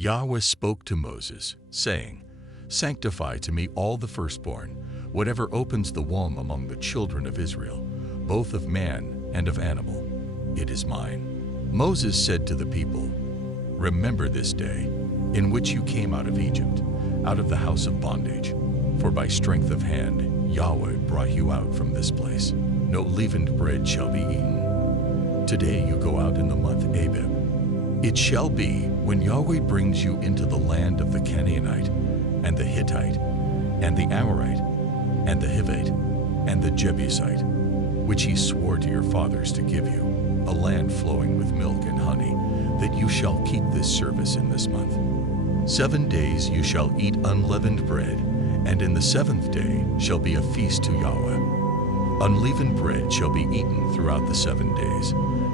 Yahweh spoke to Moses, saying, Sanctify to me all the firstborn, whatever opens the womb among the children of Israel, both of man and of animal. It is mine. Moses said to the people, Remember this day, in which you came out of Egypt, out of the house of bondage. For by strength of hand Yahweh brought you out from this place. No leavened bread shall be eaten. Today you go out in the month Abib. It shall be, when Yahweh brings you into the land of the Canaanite, and the Hittite, and the Amorite, and the Hivite, and the Jebusite, which he swore to your fathers to give you, a land flowing with milk and honey, that you shall keep this service in this month. 7 days you shall eat unleavened bread, and in the 7th day shall be a feast to Yahweh. Unleavened bread shall be eaten throughout the 7 days,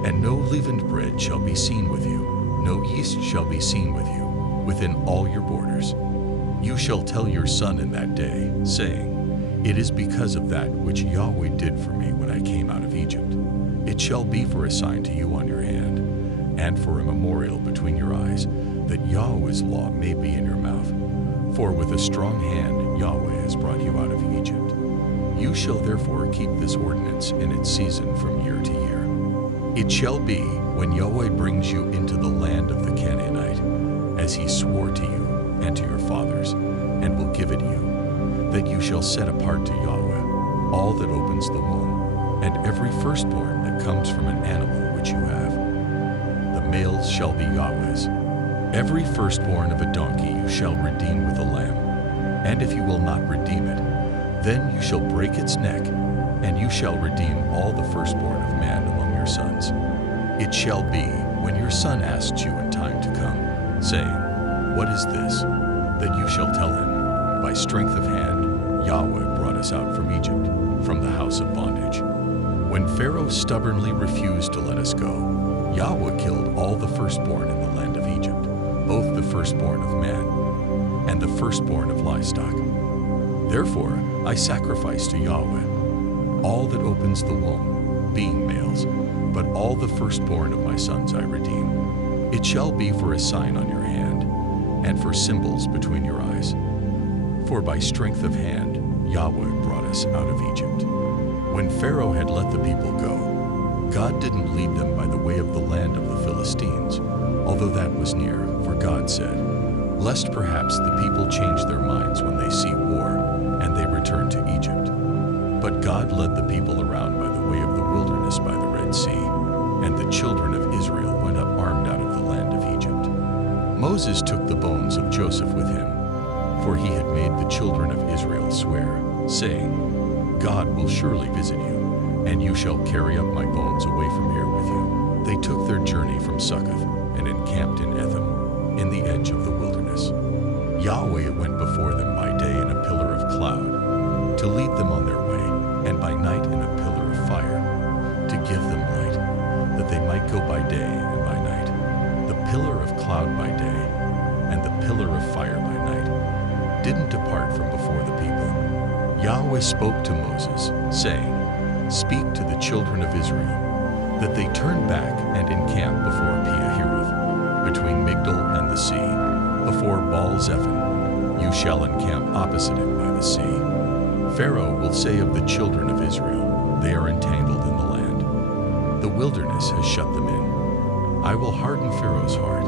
and no leavened bread shall be seen with you, no yeast shall be seen with you, within all your borders. You shall tell your son in that day, saying, It is because of that which Yahweh did for me when I came out of Egypt. It shall be for a sign to you on your hand, and for a memorial between your eyes, that Yahweh's law may be in your mouth. For with a strong hand Yahweh has brought you out of Egypt. You shall therefore keep this ordinance in its season from year to year. It shall be, when Yahweh brings you into the land of the Canaanite, as he swore to you and to your fathers, and will give it you, that you shall set apart to Yahweh all that opens the womb, and every firstborn that comes from an animal which you have. The males shall be Yahweh's. Every firstborn of a donkey you shall redeem with a lamb, and if you will not redeem it, then you shall break its neck, and you shall redeem all the firstborn of man among your sons. It shall be, when your son asks you in time to come, saying, What is this? That you shall tell him, By strength of hand Yahweh brought us out from Egypt, from the house of bondage. When Pharaoh stubbornly refused to let us go, Yahweh killed all the firstborn in the land of Egypt, both the firstborn of man and the firstborn of livestock. Therefore I sacrifice to Yahweh all that opens the womb, being males, but all the firstborn of my sons I redeem. It shall be for a sign on your hand, and for symbols between your eyes. For by strength of hand Yahweh brought us out of Egypt. When Pharaoh had let the people go, God didn't lead them by the way of the land of the Philistines, although that was near, for God said, Lest perhaps the people change their minds when they see war, and they return to Egypt. But God led the people around by the way of the wilderness by the Red Sea, and the children of Israel went up armed out of the land of Egypt. Moses took the bones of Joseph with him, for he had made the children of Israel swear, saying, God will surely visit you, and you shall carry up my bones away from here with you. They took their journey from Succoth and encamped in Etham, in the edge of the wilderness. Yahweh went before them by day in a pillar of cloud, to lead them on their way, and by night in a pillar of fire, to give them light, that they might go by day and by night. The pillar of cloud by day, and the pillar of fire by night, didn't depart from before the people. Yahweh spoke to Moses, saying, Speak to the children of Israel, that they turn back and encamp before Pi-hahiroth, between Migdol and the sea, before Baal-zephon. You shall encamp opposite it by the sea. Pharaoh will say of the children of Israel, They are entangled in the land. The wilderness has shut them in. I will harden Pharaoh's heart,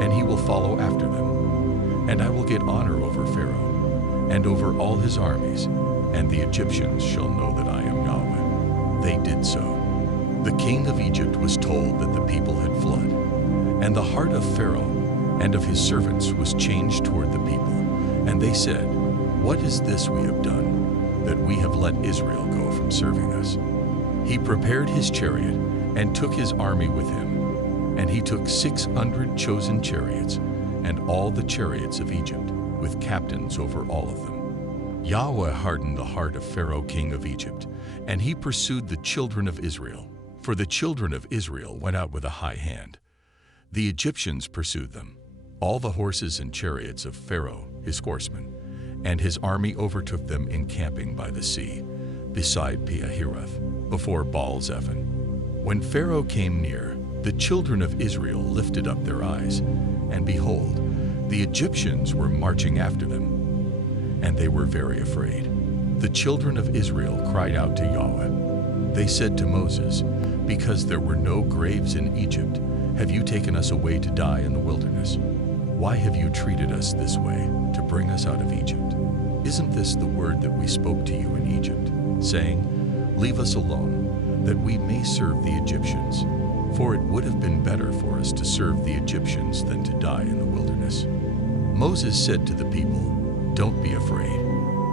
and he will follow after them. And I will get honor over Pharaoh, and over all his armies, and the Egyptians shall know that I am Yahweh. They did so. The king of Egypt was told that the people had fled, and the heart of Pharaoh and of his servants was changed toward the people. And they said, What is this we have done, that we have let Israel go from serving us? He prepared his chariot and took his army with him, and he took 600 chosen chariots, and all the chariots of Egypt, with captains over all of them. Yahweh hardened the heart of Pharaoh king of Egypt, and he pursued the children of Israel, for the children of Israel went out with a high hand. The Egyptians pursued them, all the horses and chariots of Pharaoh, his horsemen, and his army overtook them encamping by the sea, beside Pi-hahiroth, before Baal-zephon. When Pharaoh came near, the children of Israel lifted up their eyes, and behold, The Egyptians were marching after them, and they were very afraid. The children of Israel cried out to Yahweh. They said to Moses, "Because there were no graves in Egypt, have you taken us away to die in the wilderness? Why have you treated us this way to bring us out of Egypt? Isn't this the word that we spoke to you in Egypt, saying, 'Leave us alone, that we may serve the Egyptians'? For it would have been better for us to serve the Egyptians than to die in the wilderness." Moses said to the people, "Don't be afraid.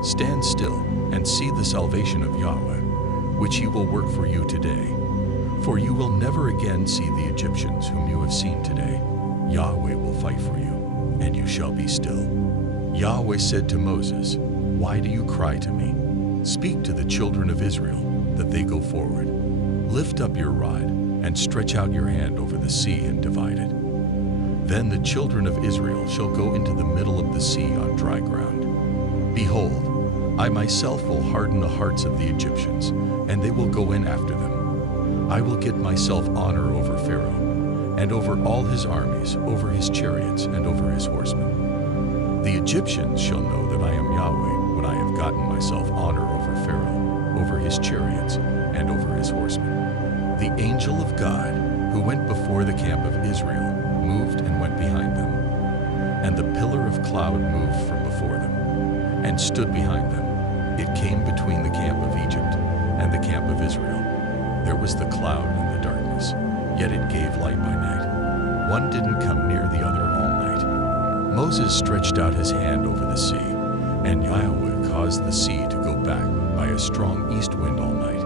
Stand still and see the salvation of Yahweh, which he will work for you today. For you will never again see the Egyptians whom you have seen today. Yahweh will fight for you, and you shall be still." Yahweh said to Moses, "Why do you cry to me? Speak to the children of Israel, that they go forward. Lift up your rod and stretch out your hand over the sea and divide it. Then the children of Israel shall go into the middle of the sea on dry ground. Behold, I myself will harden the hearts of the Egyptians, and they will go in after them. I will get myself honor over Pharaoh, and over all his armies, over his chariots, and over his horsemen. The Egyptians shall know that I am Yahweh when I have gotten myself honor over Pharaoh, over his chariots, and over his horsemen." The angel of God, who went before the camp of Israel, moved and went behind them. And the pillar of cloud moved from before them, and stood behind them. It came between the camp of Egypt and the camp of Israel. There was the cloud and the darkness, yet it gave light by night. One didn't come near the other all night. Moses stretched out his hand over the sea, and Yahweh caused the sea to go back by a strong east wind all night,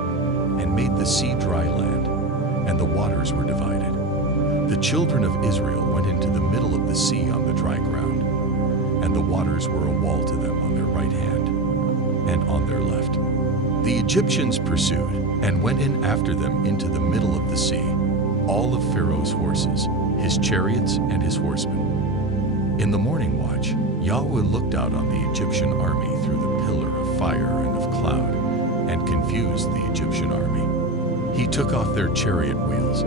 and made the sea dry land, and the waters were divided. The children of Israel went into the middle of the sea on the dry ground, and the waters were a wall to them on their right hand and on their left. The Egyptians pursued and went in after them into the middle of the sea, all of Pharaoh's horses, his chariots, and his horsemen. In the morning watch, Yahweh looked out on the Egyptian army through the pillar of fire and of cloud, and confused the Egyptian army. He took off their chariot wheels,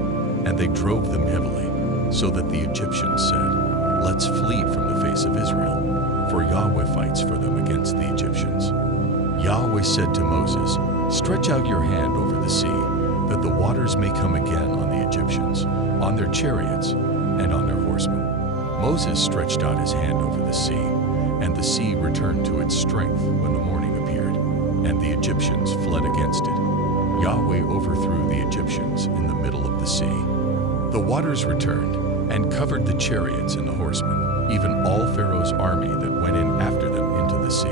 and they drove them heavily, so that the Egyptians said, "Let's flee from the face of Israel, for Yahweh fights for them against the Egyptians." Yahweh said to Moses, "Stretch out your hand over the sea, that the waters may come again on the Egyptians, on their chariots, and on their horsemen." Moses stretched out his hand over the sea, and the sea returned to its strength when the morning appeared, and the Egyptians fled against it. Yahweh overthrew the Egyptians in the middle of the sea. The waters returned and covered the chariots and the horsemen, even all Pharaoh's army that went in after them into the sea.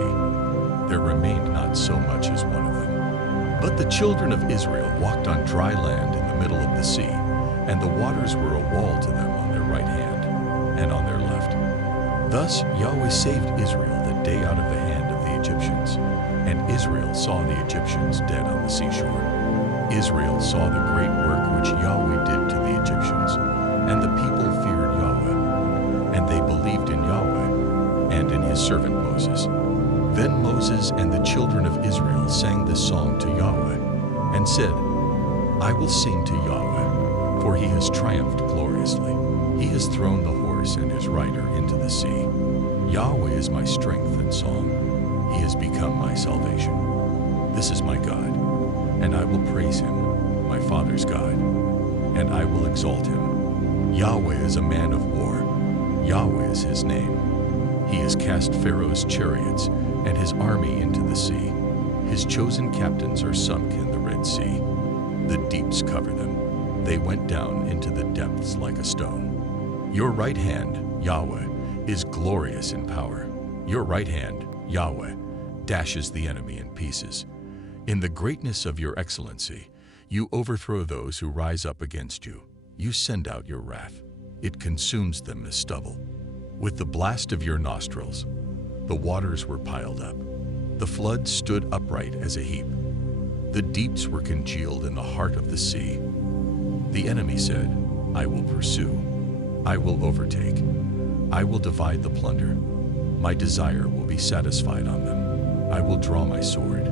There remained not so much as one of them. But the children of Israel walked on dry land in the middle of the sea, and the waters were a wall to them on their right hand and on their left. Thus Yahweh saved Israel that day out of the hand of the Egyptians, and Israel saw the Egyptians dead on the seashore. Israel saw the great work which Yahweh did to the Egyptians, and the people feared Yahweh, and they believed in Yahweh and in his servant Moses. Then Moses and the children of Israel sang this song to Yahweh, and said, "I will sing to Yahweh, for he has triumphed gloriously. He has thrown the horse and his rider into the sea. Yahweh is my strength and song. He has become my salvation. This is my God, and I will praise him, my father's God, and I will exalt him. Yahweh is a man of war. Yahweh is his name. He has cast Pharaoh's chariots and his army into the sea. His chosen captains are sunk in the Red Sea. The deeps cover them. They went down into the depths like a stone. Your right hand, Yahweh, is glorious in power. Your right hand, Yahweh, dashes the enemy in pieces. In the greatness of your excellency, you overthrow those who rise up against you. You send out your wrath. It consumes them as stubble. With the blast of your nostrils, the waters were piled up. The flood stood upright as a heap. The deeps were congealed in the heart of the sea. The enemy said, I will pursue. I will overtake. I will divide the plunder. My desire will be satisfied on them. I will draw my sword.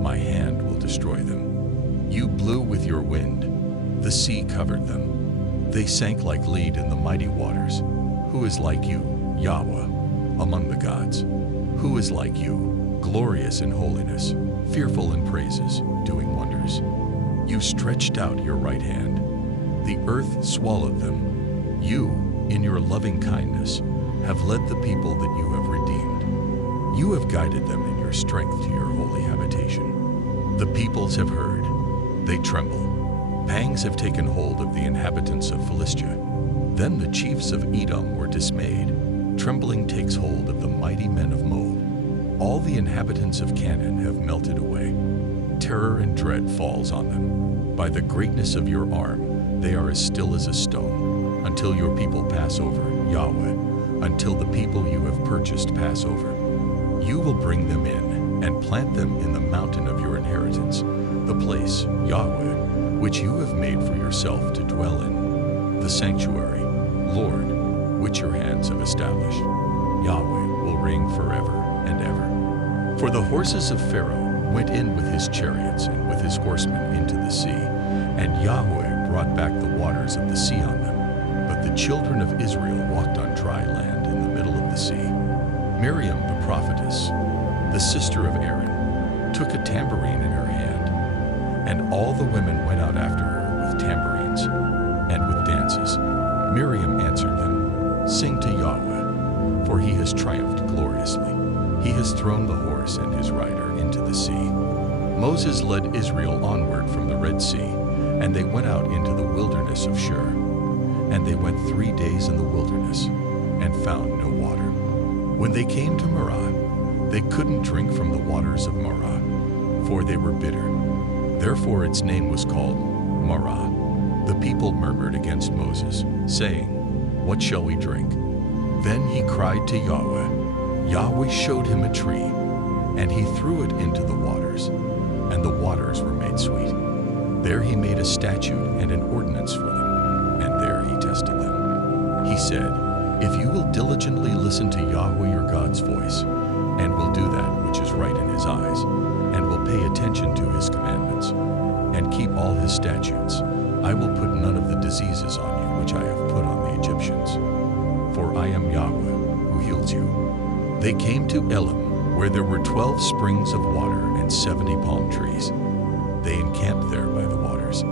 My hand will destroy them. You blew with your wind. The sea covered them. They sank like lead in the mighty waters. Who is like you, Yahweh, among the gods. Who is like you, glorious in holiness, fearful in praises, doing wonders? You stretched out your right hand. The earth swallowed them. You, in your loving kindness, have led the people that you have redeemed. You have guided them in your strength to your holy habitation. The peoples have heard. They tremble. Pangs have taken hold of the inhabitants of Philistia. Then the chiefs of Edom were dismayed. Trembling takes hold of the mighty men of Moab. All the inhabitants of Canaan have melted away. Terror and dread falls on them. By the greatness of your arm, they are as still as a stone, until your people pass over, Yahweh, until the people you have purchased pass over. You will bring them in and plant them in the mountain of your inheritance, the place, Yahweh, which you have made for yourself to dwell in, the sanctuary, Lord, which your hands have established. Yahweh will reign forever and ever. For the horses of Pharaoh went in with his chariots and with his horsemen into the sea, and Yahweh brought back the waters of the sea on them. But the children of Israel walked on dry land in the middle of the sea. Miriam the prophetess, the sister of Aaron, took a tambourine in her hand, and all the women went out after her with tambourines and with dances. Miriam answered them, "Sing to Yahweh, for he has triumphed gloriously. He has thrown the horse and his rider into the sea." Moses led Israel onward from the Red Sea, and they went out into the wilderness of Shur. And they went 3 days in the wilderness, and found no water. When they came to Marah, they couldn't drink from the waters of Marah, for they were bitter. Therefore its name was called Marah. The people murmured against Moses, saying, "What shall we drink?" Then he cried to Yahweh. Yahweh showed him a tree, and he threw it into the waters, and the waters were made sweet. There he made a statute and an ordinance for them, and there he tested them. He said, "If you will diligently listen to Yahweh your God's voice, and will do that which is right in his eyes, and will pay attention to his commandments, and keep all his statutes, I will put none of the diseases on you which I have put on the Egyptians. For I am Yahweh who heals you." They came to Elim, where there were 12 springs of water and 70 palm trees. They encamped there by the waters.